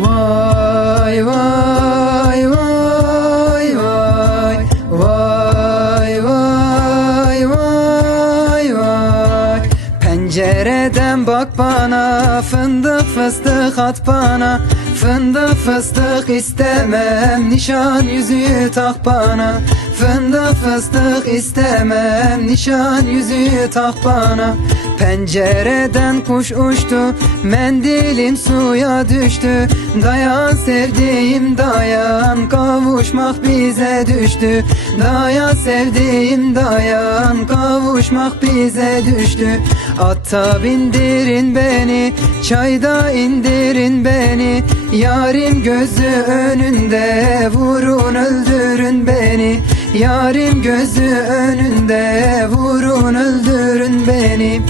Vay vay vay vay Vay vay vay vay. Pencereden bak bana Fındık fıstık at bana. Fındık fıstık istemem Nişan yüzüğü tak bana. Fındık fıstık istemem Nişan yüzüğü tak bana. Pencereden kuş uçtu Mendilim suya düştü. Dayan sevdiğim dayan Kavuşmak bize düştü. Dayan sevdiğim dayan Kavuşmak bize düştü. Atta bindirin beni Çayda indirin beni. Yarim gözü önünde Vurun öldürün beni. Yarim gözü önünde Vurun öldürün beni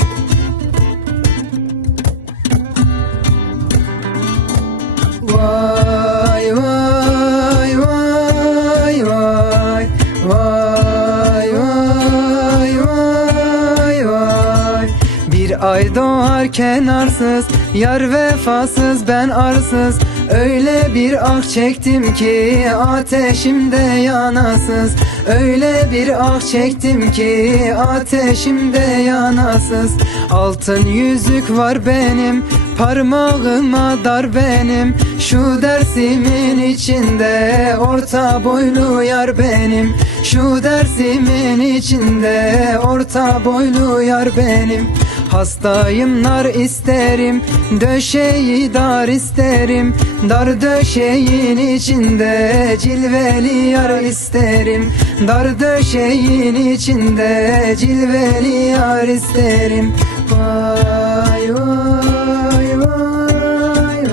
ay doğar kenarsız Yar vefasız ben arsız. Öyle bir ah çektim ki Ateşimde yanasız. Öyle bir ah çektim ki Ateşimde yanasız. Altın yüzük var benim Parmağıma dar benim. Şu dersimin içinde Orta boylu yar benim. Şu dersimin içinde Orta boylu yar benim Hastayım nar isterim Döşeyi dar isterim Dar döşeğin içinde Cilveli yar isterim Dar döşeğin içinde Cilveli yar isterim. Vay vay vay vay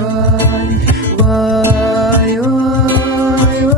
Vay vay vay